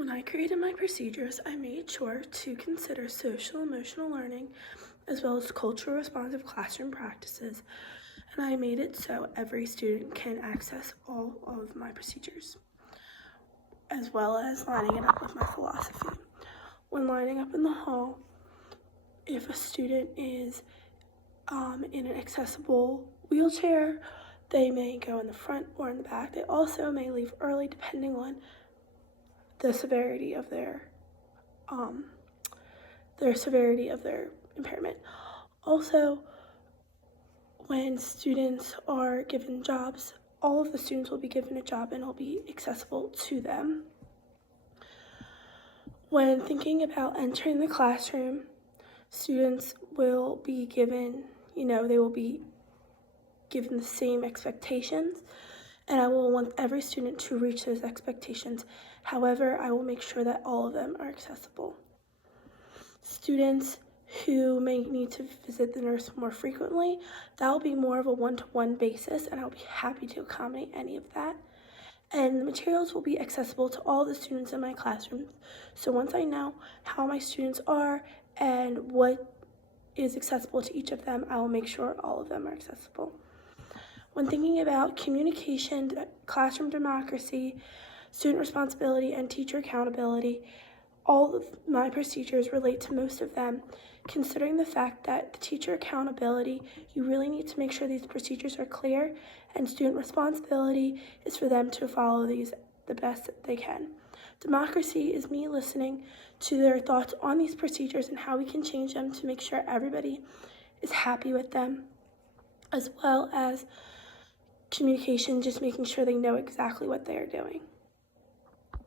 When I created my procedures, I made sure to consider social emotional learning as well as cultural responsive classroom practices, and I made it so every student can access all of my procedures, as well as lining it up with my philosophy. When lining up in the hall, if a student is in an accessible wheelchair, they may go in the front or in the back. They also may leave early depending on the severity of um, their impairment. Also, when students are given jobs, all of the students will be given a job and it'll be accessible to them. When thinking about entering the classroom, students will be given, they will be given the same expectations, and I will want every student to reach those expectations. However, I will make sure that all of them are accessible. Students who may need to visit the nurse more frequently, that will be more of a one-to-one basis, and I'll be happy to accommodate any of that. And the materials will be accessible to all the students in my classrooms. So once I know how my students are and what is accessible to each of them, I will make sure all of them are accessible. When thinking about communication, classroom democracy, student responsibility, and teacher accountability, all of my procedures relate to most of them, considering the fact that the teacher accountability, you really need to make sure these procedures are clear, and student responsibility is for them to follow these the best that they can. Democracy is me listening to their thoughts on these procedures and how we can change them to make sure everybody is happy with them, as well as communication, just making sure they know exactly what they are doing.